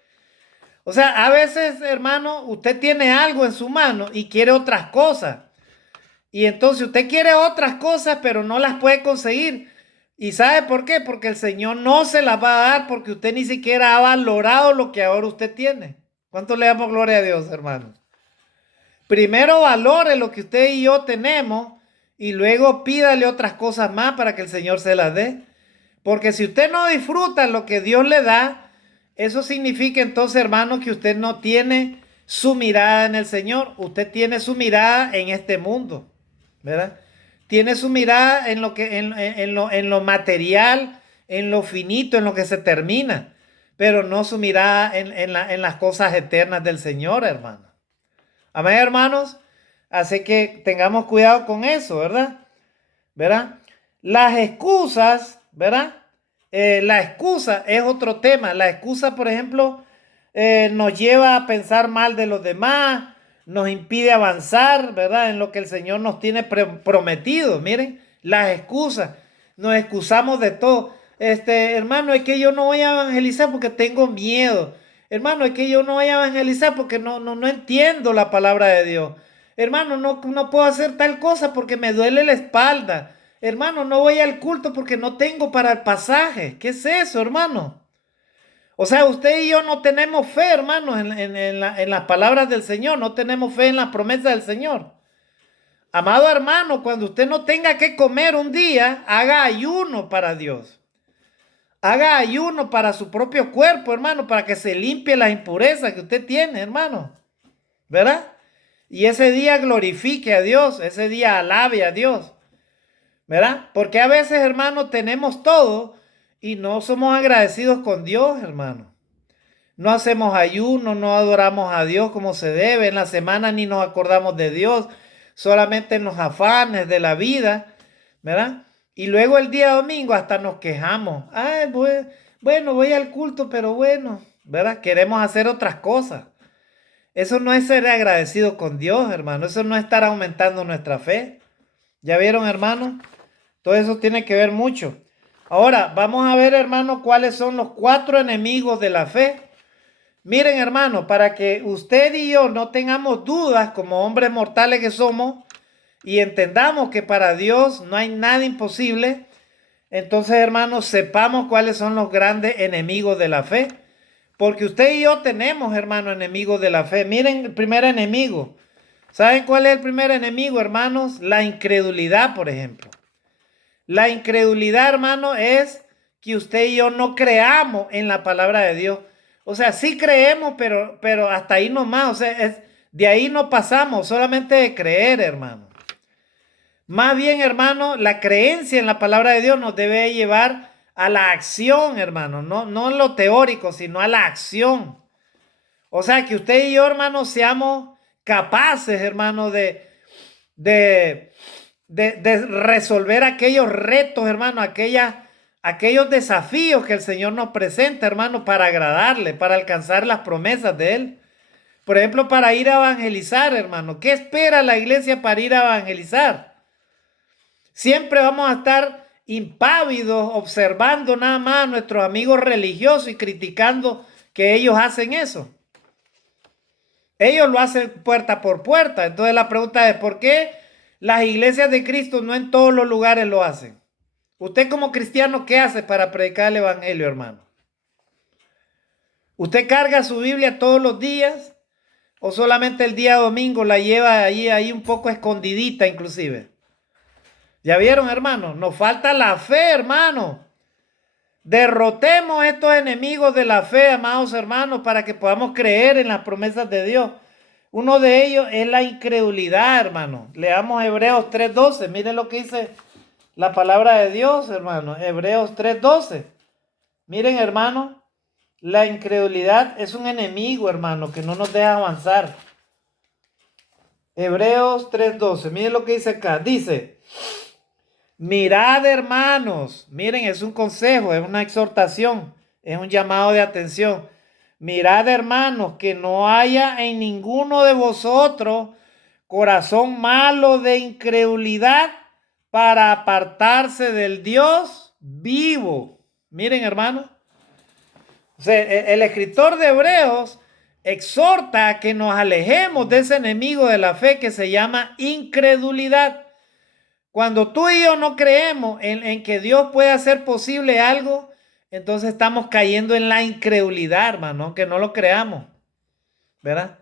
o sea, a veces, hermano, usted tiene algo en su mano y quiere otras cosas. Y entonces usted quiere otras cosas, pero no las puede conseguir. ¿Y sabe por qué? Porque el Señor no se las va a dar porque usted ni siquiera ha valorado lo que ahora usted tiene. ¿Cuánto le damos gloria a Dios, hermano? Primero valore lo que usted y yo tenemos y luego pídale otras cosas más para que el Señor se las dé. Porque si usted no disfruta lo que Dios le da, eso significa entonces, hermano, que usted no tiene su mirada en el Señor. Usted tiene su mirada en este mundo, ¿verdad? Tiene su mirada en en lo material, en lo finito, en lo que se termina, pero no su mirada en las cosas eternas del Señor, hermano. Amén, hermanos. Así que tengamos cuidado con eso, ¿verdad? ¿Verdad? Las excusas, ¿verdad? La excusa es otro tema. La excusa, por ejemplo, nos lleva a pensar mal de los demás, nos impide avanzar, ¿verdad? En lo que el Señor nos tiene prometido. Miren, las excusas. Nos excusamos de todo. Hermano, es que yo no voy a evangelizar porque tengo miedo. Hermano, es que yo no voy a evangelizar porque no entiendo la palabra de Dios. Hermano, no puedo hacer tal cosa porque me duele la espalda. Hermano, no voy al culto porque no tengo para el pasaje. ¿Qué es eso, hermano? O sea, usted y yo no tenemos fe, hermano, en las palabras del Señor. No tenemos fe en las promesas del Señor. Amado hermano, cuando usted no tenga que comer un día, haga ayuno para Dios. Haga ayuno para su propio cuerpo, hermano, para que se limpie las impurezas que usted tiene, hermano. ¿Verdad? Y ese día glorifique a Dios, ese día alabe a Dios. ¿Verdad? Porque a veces, hermano, tenemos todo y no somos agradecidos con Dios, hermano. No hacemos ayuno, no adoramos a Dios como se debe. En la semana ni nos acordamos de Dios, solamente en los afanes de la vida, ¿verdad? Y luego el día domingo hasta nos quejamos. Ay, bueno, voy al culto, pero bueno, ¿verdad? Queremos hacer otras cosas. Eso no es ser agradecido con Dios, hermano. Eso no es estar aumentando nuestra fe. ¿Ya vieron, hermano? Todo eso tiene que ver mucho. Ahora, vamos a ver, hermano, cuáles son los 4 enemigos de la fe. Miren, hermano, para que usted y yo no tengamos dudas como hombres mortales que somos y entendamos que para Dios no hay nada imposible, entonces, hermanos, sepamos cuáles son los grandes enemigos de la fe. Porque usted y yo tenemos, hermano, enemigos de la fe. Miren el primer enemigo. ¿Saben cuál es el primer enemigo, hermanos? La incredulidad, por ejemplo. La incredulidad, hermano, es que usted y yo no creamos en la palabra de Dios. O sea, sí creemos, pero hasta ahí nomás. O sea, de ahí no pasamos, solamente de creer, hermano. Más bien, hermano, la creencia en la palabra de Dios nos debe llevar a la acción, hermano. No en lo teórico, sino a la acción. O sea, que usted y yo, hermano, seamos capaces, hermano, de, de resolver aquellos retos, hermano, aquellos desafíos que el Señor nos presenta, hermano, para agradarle, para alcanzar las promesas de Él. Por ejemplo, para ir a evangelizar, hermano. ¿Qué espera la iglesia para ir a evangelizar? Siempre vamos a estar impávidos observando nada más a nuestros amigos religiosos y criticando que ellos hacen eso. Ellos lo hacen puerta por puerta. Entonces la pregunta es, ¿por qué las iglesias de Cristo no en todos los lugares lo hacen? Usted como cristiano, ¿qué hace para predicar el evangelio, hermano? ¿Usted carga su Biblia todos los días? ¿O solamente el día domingo la lleva ahí un poco escondidita inclusive? ¿Ya vieron, hermano? Nos falta la fe, hermano. Derrotemos estos enemigos de la fe, amados hermanos, para que podamos creer en las promesas de Dios. Uno de ellos es la incredulidad, hermano. Leamos Hebreos 3:12. Miren lo que dice la palabra de Dios, hermano. Hebreos 3:12. Miren, hermano, la incredulidad es un enemigo, hermano, que no nos deja avanzar. Hebreos 3:12. Miren lo que dice acá. Dice, Mirad, hermanos, miren, es un consejo, es una exhortación, es un llamado de atención. Mirad, hermanos, que no haya en ninguno de vosotros corazón malo de incredulidad para apartarse del Dios vivo. Miren, hermanos, o sea, el escritor de Hebreos exhorta a que nos alejemos de ese enemigo de la fe que se llama incredulidad. Cuando tú y yo no creemos en que Dios puede hacer posible algo, entonces estamos cayendo en la incredulidad, hermano, aunque no lo creamos, ¿verdad?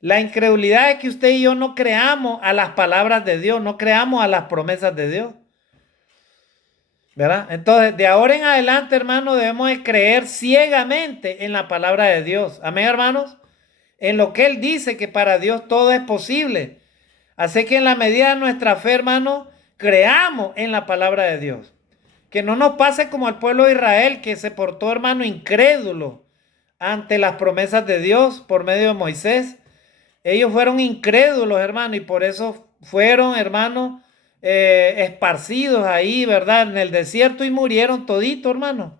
La incredulidad es que usted y yo no creamos a las palabras de Dios, no creamos a las promesas de Dios, ¿verdad? Entonces, de ahora en adelante, hermano, debemos de creer ciegamente en la palabra de Dios. Amén, hermanos. En lo que Él dice que para Dios todo es posible. Así que en la medida de nuestra fe, hermano, creamos en la palabra de Dios. Que no nos pase como al pueblo de Israel, que se portó, hermano, incrédulo ante las promesas de Dios por medio de Moisés. Ellos fueron incrédulos, hermano, y por eso fueron, hermano, esparcidos ahí, ¿verdad? En el desierto y murieron todito, hermano.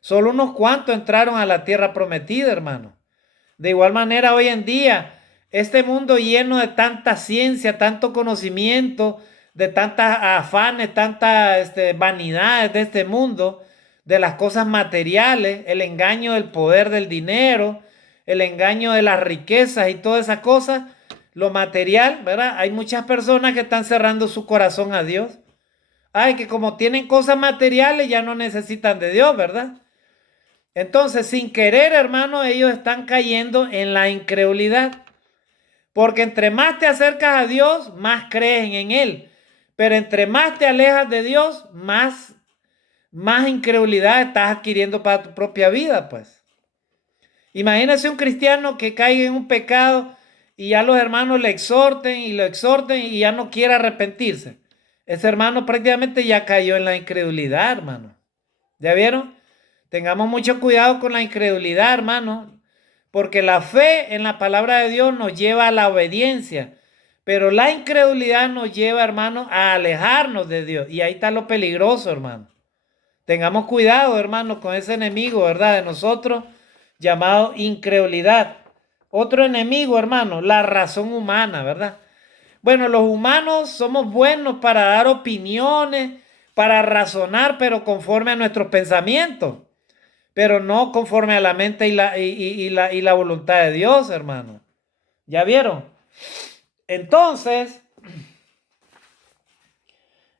Solo unos cuantos entraron a la tierra prometida, hermano. De igual manera, hoy en día, este mundo lleno de tanta ciencia, tanto conocimiento, de tantas afanes, tantas vanidades de este mundo, de las cosas materiales, el engaño del poder del dinero, el engaño de las riquezas y todas esas cosas, lo material, ¿verdad? Hay muchas personas que están cerrando su corazón a Dios. Ay, que como tienen cosas materiales ya no necesitan de Dios, ¿verdad? Entonces, sin querer, hermano, ellos están cayendo en la incredulidad. Porque entre más te acercas a Dios, más crees en Él. Pero entre más te alejas de Dios, más incredulidad estás adquiriendo para tu propia vida, pues. Imagínese un cristiano que caiga en un pecado y ya los hermanos le exhorten y lo exhorten y ya no quiere arrepentirse. Ese hermano prácticamente ya cayó en la incredulidad, hermano. ¿Ya vieron? Tengamos mucho cuidado con la incredulidad, hermano, porque la fe en la palabra de Dios nos lleva a la obediencia, pero la incredulidad nos lleva, hermano, a alejarnos de Dios. Y ahí está lo peligroso, hermano. Tengamos cuidado, hermano, con ese enemigo, ¿verdad? De nosotros, llamado incredulidad. Otro enemigo, hermano, la razón humana, ¿verdad? Bueno, los humanos somos buenos para dar opiniones, para razonar, pero conforme a nuestros pensamientos, pero no conforme a la mente y la voluntad de Dios, hermano. ¿Ya vieron? Entonces,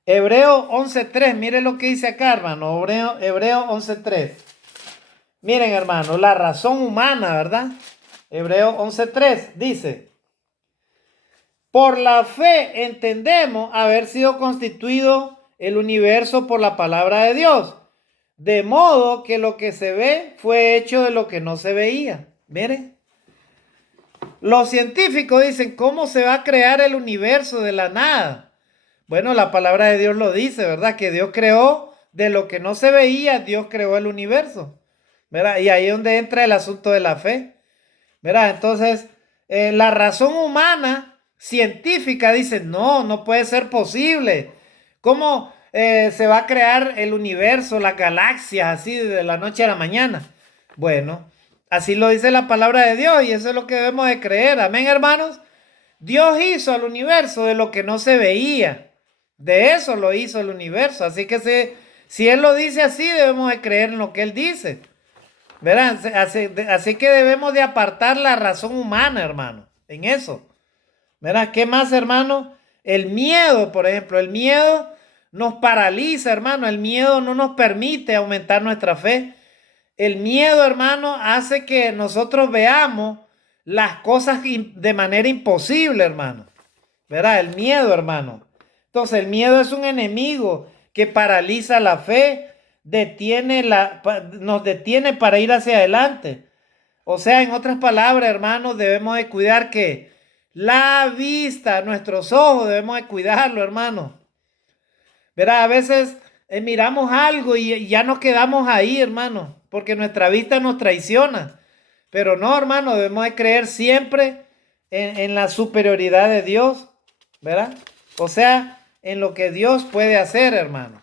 Hebreo 11.3, miren lo que dice acá, hermano. Hebreo 11.3. Miren, hermano, la razón humana, ¿verdad? Hebreo 11.3 dice: por la fe entendemos haber sido constituido el universo por la palabra de Dios, de modo que lo que se ve fue hecho de lo que no se veía. Miren, los científicos dicen, ¿cómo se va a crear el universo de la nada? Bueno, la palabra de Dios lo dice, ¿verdad? Que Dios creó de lo que no se veía, Dios creó el universo, ¿verdad? Y ahí es donde entra el asunto de la fe, ¿verdad? Entonces, la razón humana científica dice, no, no puede ser posible. ¿Cómo se va a crear el universo, las galaxias, así de la noche a la mañana? Bueno, así lo dice la palabra de Dios y eso es lo que debemos de creer. Amén, hermanos. Dios hizo al universo de lo que no se veía. De eso lo hizo el universo. Así que si Él lo dice así, debemos de creer en lo que Él dice. ¿Verdad? Así que debemos de apartar la razón humana, hermano, en eso. ¿Verdad? ¿Qué más, hermano? El miedo, por ejemplo, el miedo nos paraliza, hermano. El miedo no nos permite aumentar nuestra fe. El miedo, hermano, hace que nosotros veamos las cosas de manera imposible, hermano. ¿Verdad? El miedo, hermano. Entonces, el miedo es un enemigo que paraliza la fe, nos detiene para ir hacia adelante. O sea, en otras palabras, hermanos, debemos de cuidar que la vista, nuestros ojos, debemos de cuidarlo, hermano. Verá, a veces miramos algo y ya nos quedamos ahí, hermano, porque nuestra vista nos traiciona. Pero no, hermano, debemos de creer siempre en la superioridad de Dios, ¿verdad? O sea, en lo que Dios puede hacer, hermano.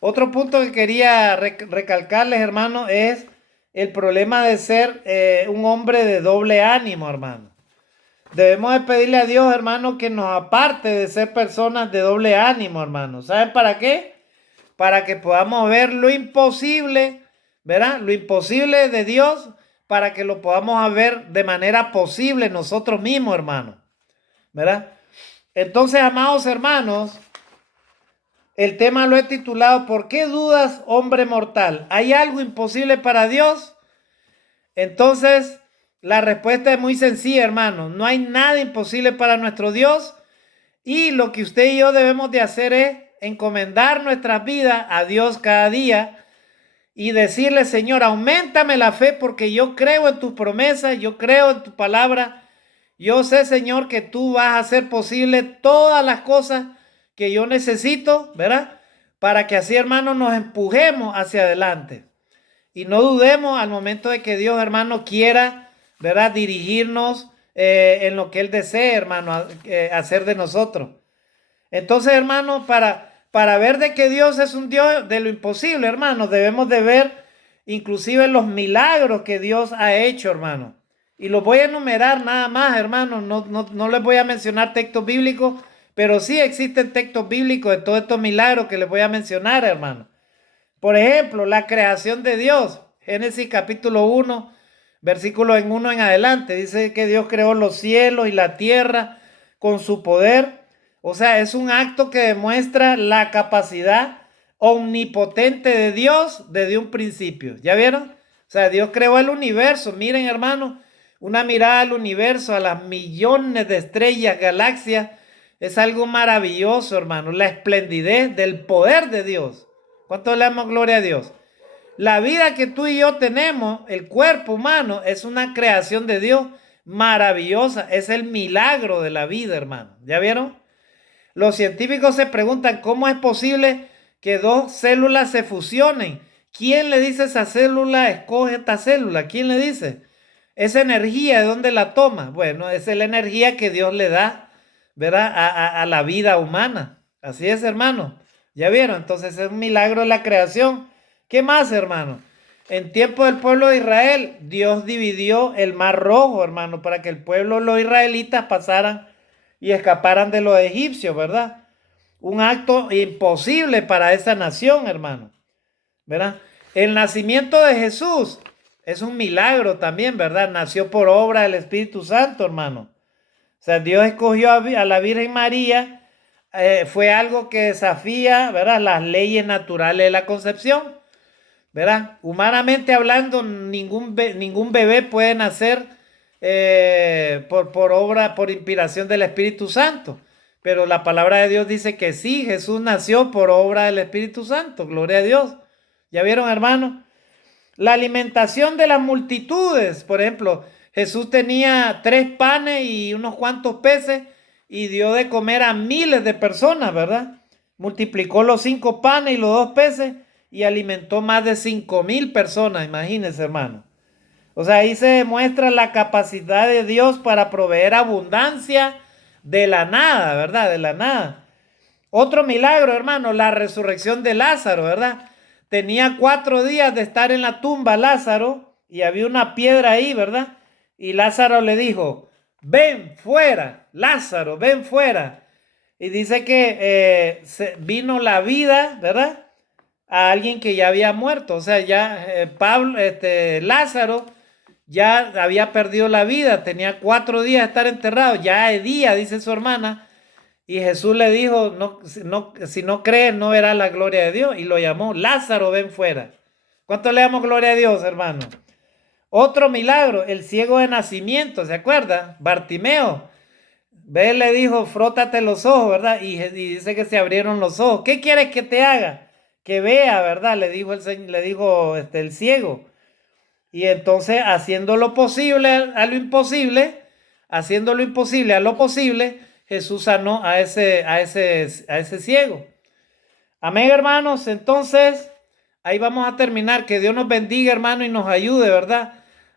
Otro punto que quería recalcarles, hermano, es el problema de ser un hombre de doble ánimo, hermano. Debemos de pedirle a Dios, hermano, que nos aparte de ser personas de doble ánimo, hermano. ¿Saben para qué? Para que podamos ver lo imposible, ¿verdad? Lo imposible de Dios, para que lo podamos ver de manera posible nosotros mismos, hermano, ¿verdad? Entonces, amados hermanos, el tema lo he titulado ¿Por qué dudas, hombre mortal? ¿Hay algo imposible para Dios? Entonces, la respuesta es muy sencilla, hermano. No hay nada imposible para nuestro Dios. Y lo que usted y yo debemos de hacer es encomendar nuestras vidas a Dios cada día y decirle, Señor, auméntame la fe porque yo creo en tus promesas, yo creo en tu palabra. Yo sé, Señor, que tú vas a hacer posible todas las cosas que yo necesito, ¿verdad? Para que así, hermano, nos empujemos hacia adelante. Y no dudemos al momento de que Dios, hermano, quiera, ¿verdad? Dirigirnos en lo que Él desee, hermano, hacer de nosotros. Entonces, hermano, para ver de que Dios es un Dios de lo imposible, hermano, debemos de ver inclusive los milagros que Dios ha hecho, hermano. Y los voy a enumerar nada más, hermano. No les voy a mencionar textos bíblicos, pero sí existen textos bíblicos de todos estos milagros que les voy a mencionar, hermano. Por ejemplo, la creación de Dios. Génesis capítulo 1, versículo en 1 en adelante. Dice que Dios creó los cielos y la tierra con su poder. O sea, es un acto que demuestra la capacidad omnipotente de Dios desde un principio. ¿Ya vieron? O sea, Dios creó el universo. Miren, hermano, una mirada al universo, a las millones de estrellas, galaxias. Es algo maravilloso, hermano. La esplendidez del poder de Dios. ¿Cuánto le damos gloria a Dios? La vida que tú y yo tenemos, el cuerpo humano, es una creación de Dios maravillosa. Es el milagro de la vida, hermano. ¿Ya vieron? Los científicos se preguntan cómo es posible que dos células se fusionen. ¿Quién le dice a esa célula, escoge esta célula? ¿Quién le dice? Esa energía, ¿de dónde la toma? Bueno, esa es la energía que Dios le da, ¿verdad? A la vida humana. Así es, hermano. ¿Ya vieron? Entonces es un milagro de la creación. ¿Qué más, hermano? En tiempo del pueblo de Israel, Dios dividió el mar rojo, hermano, para que el pueblo, los israelitas, pasaran y escaparan de los egipcios, ¿verdad? Un acto imposible para esa nación, hermano, ¿verdad? El nacimiento de Jesús es un milagro también, ¿verdad? Nació por obra del Espíritu Santo, hermano. O sea, Dios escogió a la Virgen María. Fue algo que desafía, ¿verdad?, las leyes naturales de la concepción, ¿verdad? Humanamente hablando, ningún bebé puede nacer por obra, por inspiración del Espíritu Santo. Pero la palabra de Dios dice que sí, Jesús nació por obra del Espíritu Santo. Gloria a Dios. ¿Ya vieron, hermano? La alimentación de las multitudes. Por ejemplo, Jesús tenía 3 panes y unos cuantos peces y dio de comer a miles de personas, ¿verdad? Multiplicó los 5 panes y los 2 peces y alimentó más de 5,000 personas. Imagínense, hermano. O sea, ahí se demuestra la capacidad de Dios para proveer abundancia de la nada, ¿verdad? De la nada. Otro milagro, hermano, la resurrección de Lázaro, ¿verdad? Tenía 4 días de estar en la tumba Lázaro y había una piedra ahí, ¿verdad? Y Lázaro le dijo, ven fuera, Lázaro, ven fuera. Y dice que vino la vida, ¿verdad? A alguien que ya había muerto. O sea, ya Lázaro ya había perdido la vida, tenía 4 días de estar enterrado, ya es día, dice su hermana. Y Jesús le dijo, si no crees, no verás la gloria de Dios. Y lo llamó, Lázaro, ven fuera. ¿Cuánto le damos gloria a Dios, hermano? Otro milagro, el ciego de nacimiento, ¿se acuerda? Bartimeo. Ve, le dijo, frótate los ojos, ¿verdad? Y dice que se abrieron los ojos. ¿Qué quieres que te haga? Que vea, ¿verdad? Le dijo el ciego. Y entonces, haciendo lo posible a lo imposible, haciendo lo imposible a lo posible, Jesús sanó a ese ciego. Amén, hermanos. Entonces, ahí vamos a terminar. Que Dios nos bendiga, hermano, y nos ayude, ¿verdad?,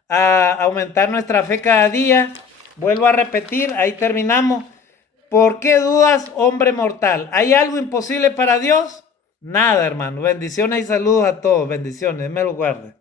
a aumentar nuestra fe cada día. Vuelvo a repetir, ahí terminamos. ¿Por qué dudas, hombre mortal? ¿Hay algo imposible para Dios? Nada, hermano. Bendiciones y saludos a todos. Bendiciones. Me lo guarde.